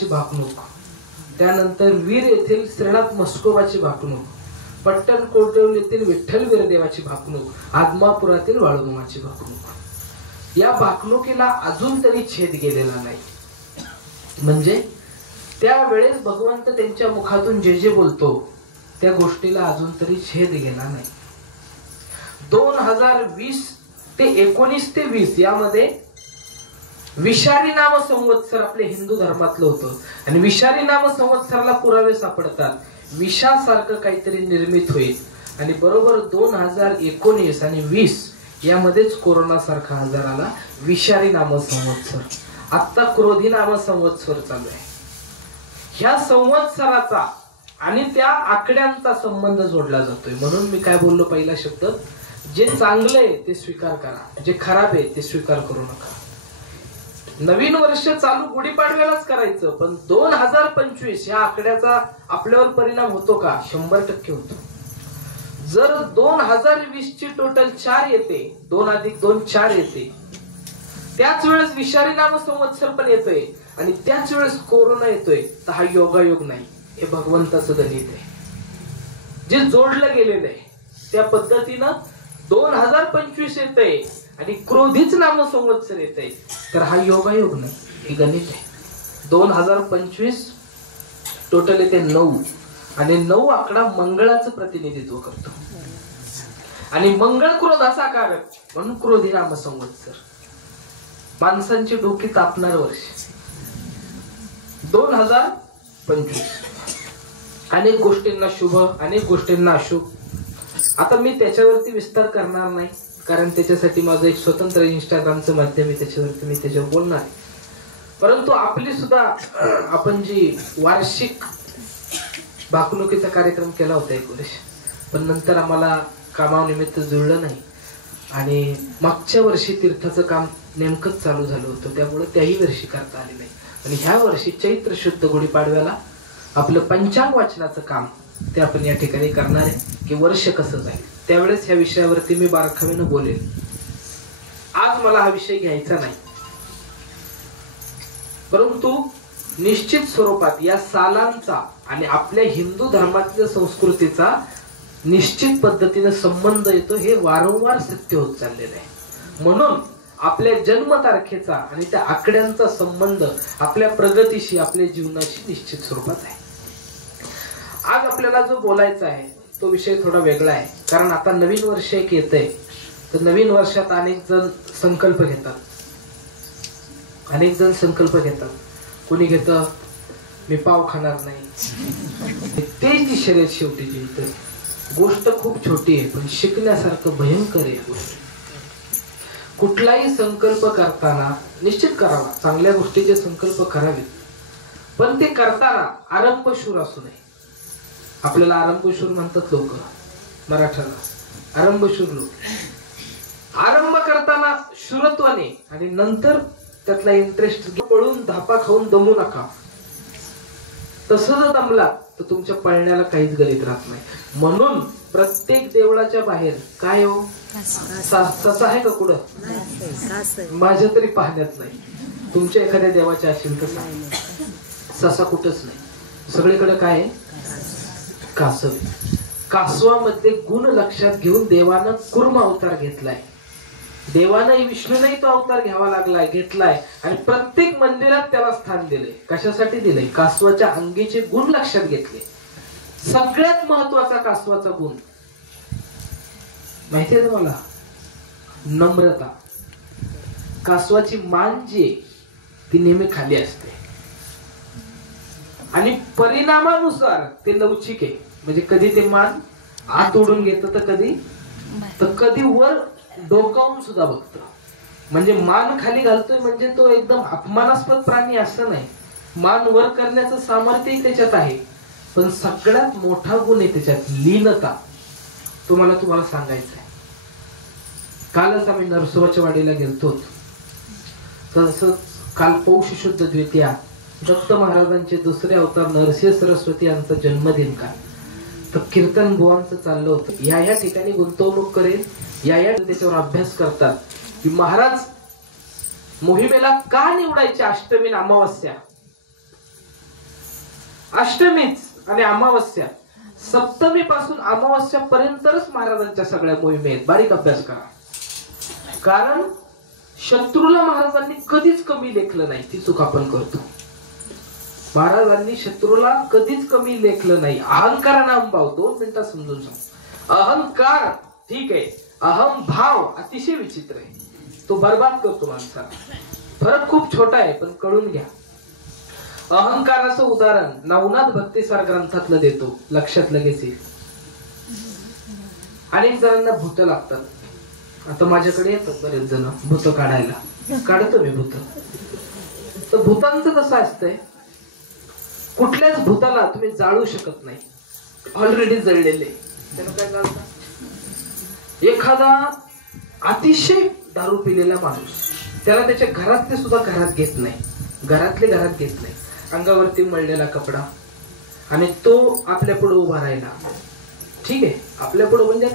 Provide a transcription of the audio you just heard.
भाकणूक, त्यानंतर वीर येथील श्रीनाथ मस्कोबाची भाकणूक, पट्टण कोटदेव येथील विठ्ठल वीरदेवाची भाकणूक, आदमापुरातील वाळूमाची भाकणूक। या भाकणुकीला अजून तरी छेद गेलेला नाही। म्हणजे त्यावेळेस भगवंत त्यांच्या मुखातून जे जे बोलतो त्या गोष्टीला अजून तरी छेद गेला नाही। 2020 ते 19 ते 20 यामध्ये विषारी नाम संवत्सर आपल्या हिंदू धर्मातलं होतं आणि विषारी नाम संवत्सराला पुरावे सापडतात, विषासारखं काहीतरी निर्मित होईल आणि बरोबर 2019 आणि 20 यामध्येच कोरोना सारखा आजार आला। विषारी नाम संवत्सर, आता क्रोधी नाम संवत्सर चालू आहे। ह्या संवत्सराचा आणि त्या आकड्यांचा संबंध जोडला जातोय। म्हणून मी काय बोललो, पहिला शब्द, जे चांगलं आहे ते स्वीकार करा, जे खराब आहे ते स्वीकार करू नका। नवीन वर्ष चालू गुढीपाडव्यालाच करायचं, पण 2025 या आकड्याचा आपल्यावर परिणाम होतो का? 100% होतो। जर 2020 ची टोटल 4 येते, 2 + 2 4 येते, त्याच वेळेस विषारी नाम संवत्सर पण येतोय आणि त्याच वेळेस कोरोना येतोय, तर हा योगायोग नाही, हे भगवंताचं गणित आहे जे जोडलं गेलेलं आहे। त्या पद्धतीनं 2025 येतंय आणि क्रोधीच नाम संवत्सर येतंय, तर हा योगायोग नाही, हे गणित आहे। 2025 टोटल येते 9 आणि 9 आकडा मंगळाचं प्रतिनिधित्व करतो आणि मंगळ क्रोधाचा कारक, म्हणून क्रोधी नाम संवत्सर। माणसांची डोकी तापणार वर्ष 2025। अनेक गोष्टींना शुभ, अनेक गोष्टींना अशुभ। आता मी त्याच्यावरती विस्तार करणार नाही, कारण त्याच्यासाठी माझं एक स्वतंत्र इंस्टाग्रामचं माध्यम आहे, त्याच्यावरती मी त्याच्यावर बोलणार आहे। परंतु आपली सुद्धा आपण जी वार्षिक भाकणुकीचा कार्यक्रम केला होता 1 वर्ष, पण नंतर आम्हाला कामानिमित्त जुळलं नाही आणि मागच्या वर्षी तीर्थाचं काम नेमकंच चालू झालं होतं, त्यामुळे त्याही वर्षी करता आले नाही। आणि ह्या वर्षी चैत्र शुद्ध गुढीपाडव्याला आपलं पंचांग वाचनाचं काम ते आपण या ठिकाणी करणार आहे की वर्ष कसं जाईल, त्यावेळेस ह्या विषयावरती मी बारकाईनं बोलेन। आज मला हा विषय घ्यायचा नाही, परंतु निश्चित स्वरूपात या सालांचा आणि आपल्या हिंदू धर्मातल्या संस्कृतीचा निश्चित पद्धतीने संबंध येतो, हे वारंवार सत्य होत चाललेलं आहे। म्हणून आपल्या जन्मतारखेचा आणि त्या आकड्यांचा संबंध आपल्या प्रगतीशी, आपल्या जीवनाशी निश्चित स्वरूपात आहे। आज आपल्याला जो बोलायचा आहे तो विषय थोडा वेगळा आहे, कारण आता नवीन वर्ष एक येतंय, तर नवीन वर्षात अनेक जण संकल्प घेतात, कोणी घेतं मी पाव खाणार नाही, ते जी शर्यत शेवटी जिंकते। गोष्ट खूप छोटी आहे पण शिकण्यासारखं भयंकर आहे गोष्ट। कुठलाही संकल्प करताना निश्चित करावा, चांगल्या गोष्टीचे संकल्प करावेत, पण ते करताना आरंभशूर असू नये। आपल्याला आरंभशूर म्हणतात लोक, मराठ्याला आरंभशूर लोक। आरंभ करताना शूरत्वाने आणि नंतर त्यातला इंटरेस्ट पळून धापा खाऊन दमू नका। तसं जर दमला तर तुमच्या पळण्याला काहीच गणित राहत नाही। म्हणून प्रत्येक देवळाच्या बाहेर काय हो, ससा आहे का कुठं? माझ्या तरी पाहण्यात नाही, तुमच्या एखाद्या देवाच्या असेल तर ससा कुठंच नाही, सगळीकडे काय आहे? कासव। कासवामध्ये गुण लक्षात घेऊन देवानं कुर्म अवतार घेतलाय, देवानं विष्णूनही तो अवतार घ्यावा लागलाय, घेतलाय आणि प्रत्येक मंदिरात त्याला स्थान दिले। कशासाठी दिले? कासवाच्या अंगीचे गुण लक्षात घेतले। सगळ्यात महत्वाचा कासवाचा गुण माहितीये तुम्हाला? नम्रता। कासवाची मान जी ती नेहमी खाली असते आणि परिणामानुसार ते लवचिक आहे, म्हणजे कधी ते मान आत ओढून घेतं तर कधी वर डोकावून सुद्धा बघतं। म्हणजे मान खाली घालतोय म्हणजे तो एकदम अपमानास्पद प्राणी असं नाही, मान वर करण्याचं सामर्थ्य त्याच्यात आहे, पण सगळ्यात मोठा गुण आहे त्याच्यात लीनता। तुम्हाला सांगायचं आहे, कालच आम्ही नरसोबाच्या वाडीला गेलतो, तसं काल पौष शुद्ध द्वितीया दत्त महाराजांचे दुसरे अवतार नरसिंह सरस्वती यांचा जन्मदिन काल, तर कीर्तन बुवांचं चाललं होतं। या ठिकाणी गुंतवणूक करेल, या त्याच्यावर अभ्यास करतात की महाराज मोहिमेला का निवडायचे अष्टमी अमावस्या, अष्टमीच आणि अमावस्या, सप्तमी पासून अमावस्या पर्यंतच महाराजांच्या सगळ्या मोहिमे आहेत. बारीक अभ्यास करा. कारण शत्रूला महाराजांनी कधीच कमी लेखलं नाही. ती चूक आपण करतो. महाराजांनी शत्रूला कधीच कमी लेखलं नाही. अहंकारानं अंबाव. 2 मिनिटात समजून सांग. अहंकार ठीक आहे, अहम भाव अतिशय विचित्र आहे. तो बर्बाद करतो माणसाला. फरक खूप छोटा आहे पण कळून घ्या. अहंकाराचं उदाहरण नवनाथ भक्तिसार ग्रंथातलं देतो, लक्षात लगेच येईल. अनेक जणांना भूत लागतात. आता माझ्याकडे येतात बरेच जण भूत काढायला. काढतो मी भूत. तर भूतांचं कसं असतंय, कुठल्याच भूताला तुम्ही जाळू शकत नाही. ऑलरेडी जळलेले. त्यानं काय जाळता? एखादा अतिशय दारू पिलेला माणूस, त्याला त्याच्या घरातले सुद्धा घरात घेत नाही. घरातले घरात घेत नाही. अंगावरती मळलेला कपडा आणि तो आपल्या पुढे उभा राहिला. ठीक आहे, आपल्या पुढे म्हणजे